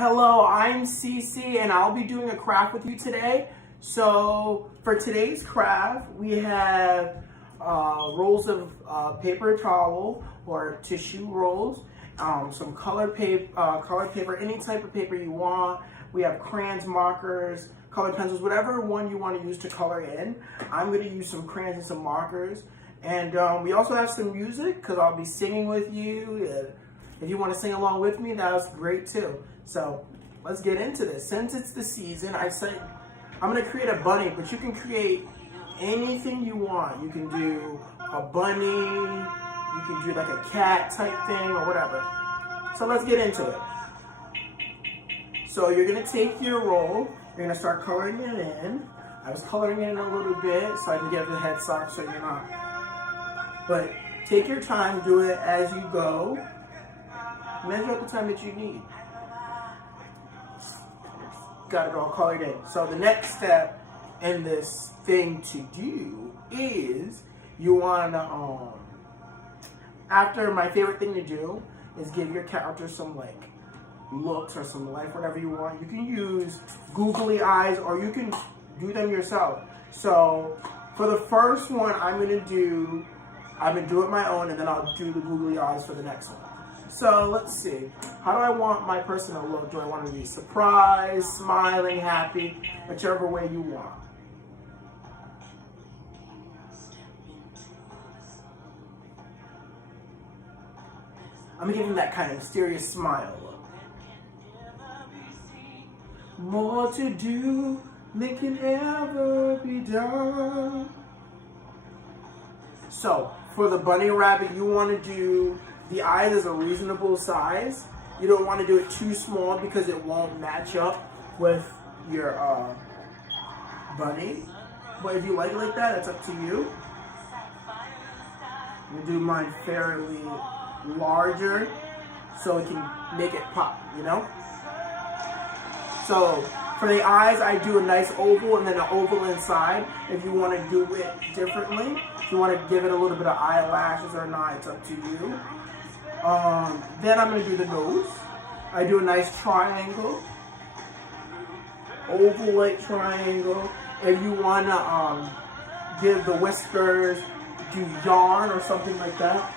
Hello, I'm Cece and I'll be doing a craft with you today. So for today's craft, we have rolls of paper towel or tissue rolls, some colored paper, any type of paper you want. We have crayons, markers, colored pencils, whatever one you want to use to color in. I'm going to use some crayons and some markers. And we also have some music because I'll be singing with you. If you want to sing along with me, that's great too. So let's get into this. Since it's the season, I'm going to create a bunny, but you can create anything you want. You can do a bunny, you can do like a cat type thing or whatever. So let's get into it. So you're going to take your roll, you're going to start coloring it in. I was coloring it in a little bit so I can get the head start so you're not. But take your time, do it as you go. Measure out the time that you need. Got it all colored in. So the next step in this thing to do is you want to, after my favorite thing to do is give your character some like looks or some life, whatever you want. You can use googly eyes or you can do them yourself. So for the first one, I'm going to do it my own and then I'll do the googly eyes for the next one. So let's see, how do I want my person to look? Do I want to be surprised, smiling, happy, whichever way you want. I'm going to give him that kind of mysterious smile look. More to do than can ever be done. So for the bunny rabbit, you want to do the eyes is a reasonable size. You don't want to do it too small because it won't match up with your bunny. But if you like it like that, it's up to you. I'm going to do mine fairly larger so it can make it pop, you know? So for the eyes, I do a nice oval and then an oval inside. If you want to do it differently, if you want to give it a little bit of eyelashes or not, it's up to you. Then I'm going to do the nose. I do a nice triangle, oval-like triangle. If you want to give the whiskers, do yarn or something like that.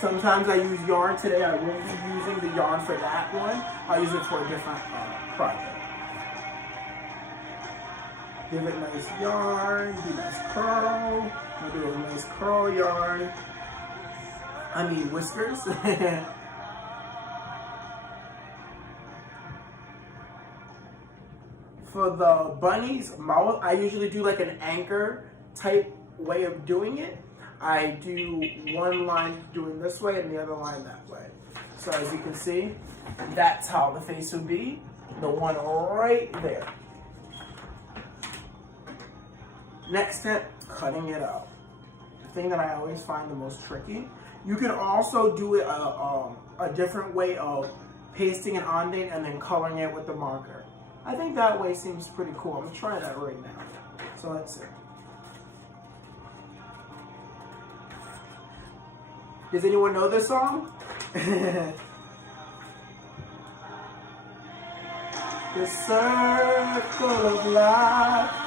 Sometimes I use yarn. Today I won't be using the yarn for that one. I'll use it for a different project. Give it nice yarn, do nice curl. I'll do a nice curl yarn. I mean whiskers. For the bunny's mouth, I usually do like an anchor type way of doing it. I do one line doing this way and the other line that way. So as you can see, that's how the face would be. The one right there. Next step, cutting it out. The thing that I always find the most tricky. You can also do it a different way of pasting it on it and then coloring it with the marker. I think that way seems pretty cool. I'm gonna try that right now. So let's see. Does anyone know this song? The circle of life.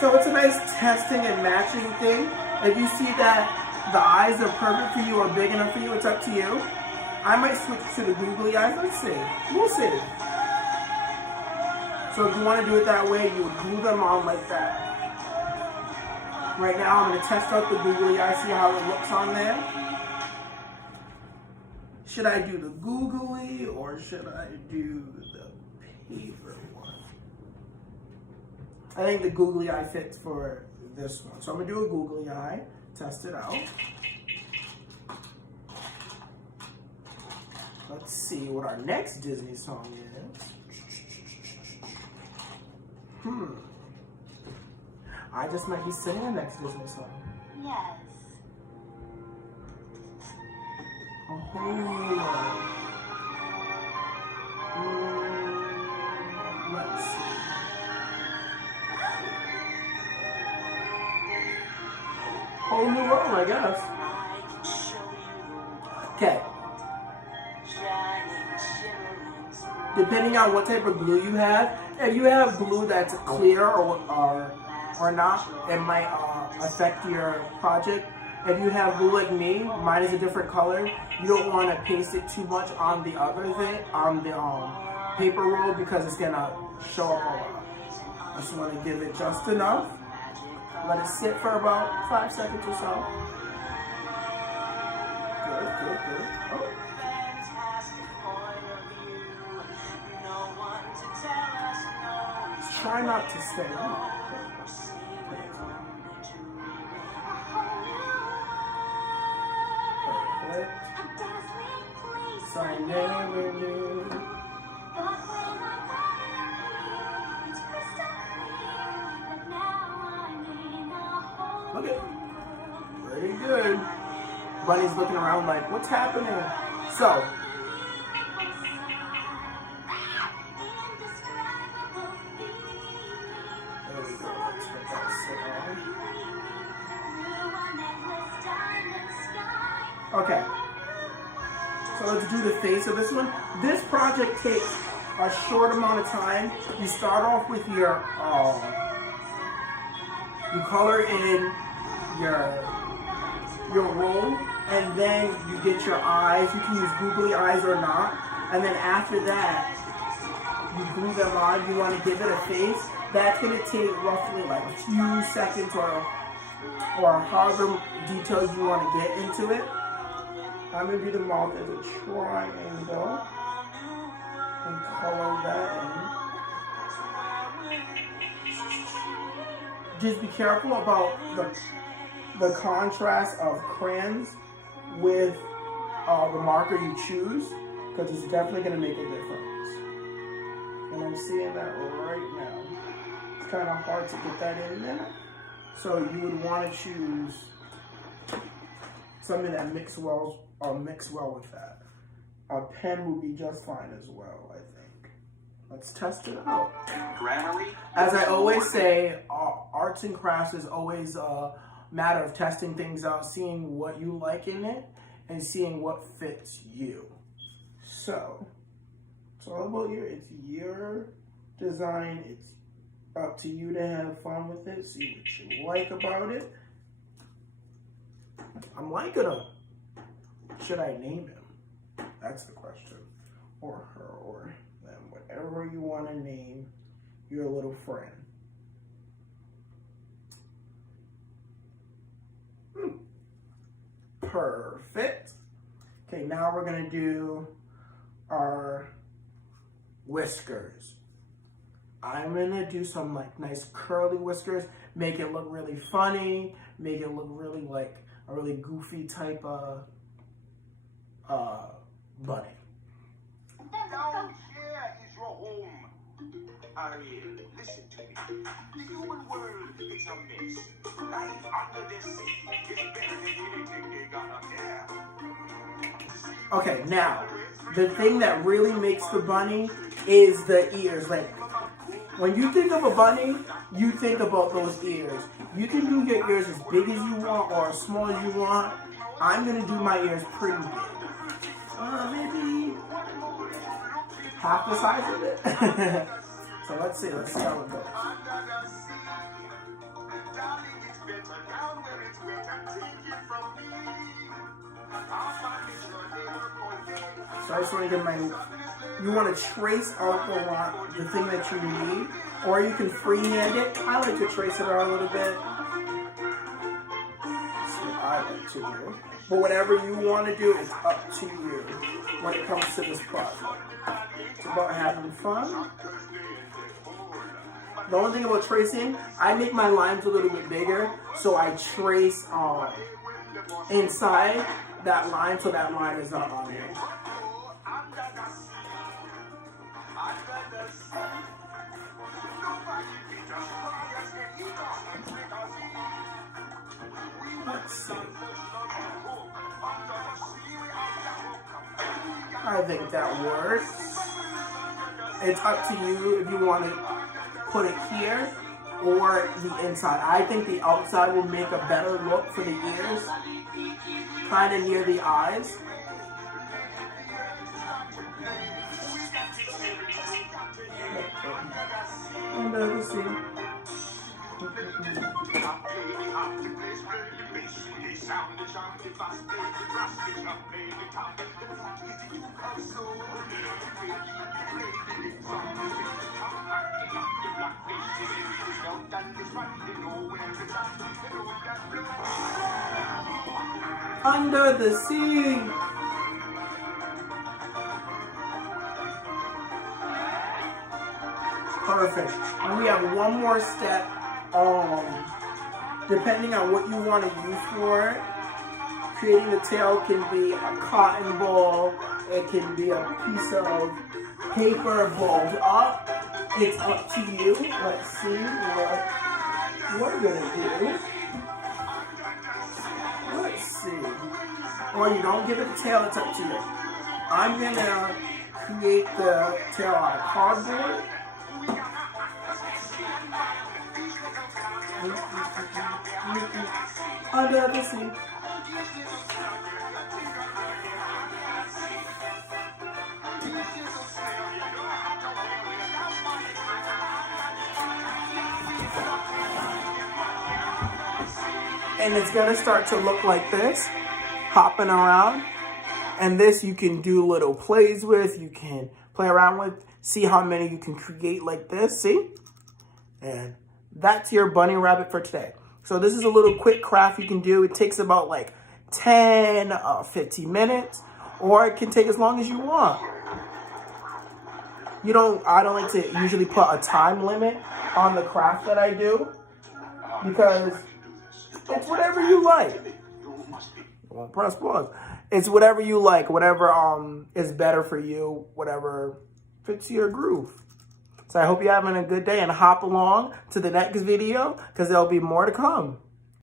So it's a nice testing and matching thing. If you see that the eyes are perfect for you or big enough for you, it's up to you. I might switch to the googly eyes. Let's see. We'll see. So if you want to do it that way, you would glue them on like that. Right now, I'm going to test out the googly eye, see how it looks on there. Should I do the googly or should I do the paper one? I think the googly eye fits for this one. So I'm going to do a googly eye, test it out. Let's see what our next Disney song is. I just might be singing the next Disney song. A whole new world. Let's see. Whole new world, I guess. Okay. Depending on what type of glue you have, if you have glue that's clear or not, it might affect your project. If you have glue like me, mine is a different color. You don't want to paste it too much on the other thing, on the paper roll, because it's gonna show up a lot. I just want to give it just enough. Let it sit for about 5 seconds or so. Good, good, good. Oh. Try not to stay on. Perfect. So I never knew. Okay. Very good. Bunny's looking around like, what's happening? So. Okay, so let's do the face of this one. This project takes a short amount of time. You start off with your, you color in your roll, and then you get your eyes. You can use googly eyes or not. And then after that, you glue them on. You want to give it a face. That's going to take roughly like a few seconds or however details you want to get into it. I'm going to do the mouth as a triangle and color that in. Just be careful about the contrast of crayons with the marker you choose, because it's definitely going to make a difference. And I'm seeing that right now. It's kind of hard to get that in there. So you would want to choose something that mix well with that. A pen would be just fine as well, I think. Let's test it out. As I always say, arts and crafts is always a matter of testing things out, seeing what you like in it, and seeing what fits you. So, it's all about you. It's your design. It's up to you to have fun with it, see what you like about it. I'm liking him. Should I name him? That's the question. Or her, or them. Whatever you want to name your little friend. Perfect. Okay, now we're going to do our whiskers. I'm going to do some like nice curly whiskers, make it look really funny, make it look really like a really goofy type of bunny. Down here is your home. Ariel, listen to me. The human world is a mess. Life under the sea is better than anything they got up there. Okay, now, the thing that really makes the bunny is the ears. Like, when you think of a bunny, you think about those ears. You can do your ears as big as you want or as small as you want. I'm going to do my ears pretty big. Maybe half the size of it. So let's see how it goes. So I just want to get you want to trace out the thing that you need, or you can freehand it. I like to trace it out a little bit. That's what I like to do. But whatever you want to do, it's up to you when it comes to this project. It's about having fun. The only thing about tracing, I make my lines a little bit bigger, so I trace inside that line so that line is not on there. Let's see. I think that works. It's up to you if you want to put it here or the inside. I think the outside will make a better look for the ears, kind of near the eyes. And let's see. Under the sea. Perfect. And we have one more step. Depending on what you want to use for it, creating the tail can be a cotton ball. It can be a piece of paper balled up. It's up to you. Let's see what we're gonna do. Let's see. Or you don't give it a tail. It's up to you. I'm gonna create the tail out of cardboard. Under the sea. And it's gonna start to look like this, hopping around. And this you can do little plays with, you can play around with, see how many you can create like this, see? And that's your bunny rabbit for today. So this is a little quick craft you can do. It takes about like 10, 15 minutes, or it can take as long as you want. I don't like to usually put a time limit on the craft that I do because it's whatever you like. Well, press pause. It's whatever you like, whatever is better for you, whatever fits your groove. So I hope you're having a good day and hop along to the next video because there'll be more to come.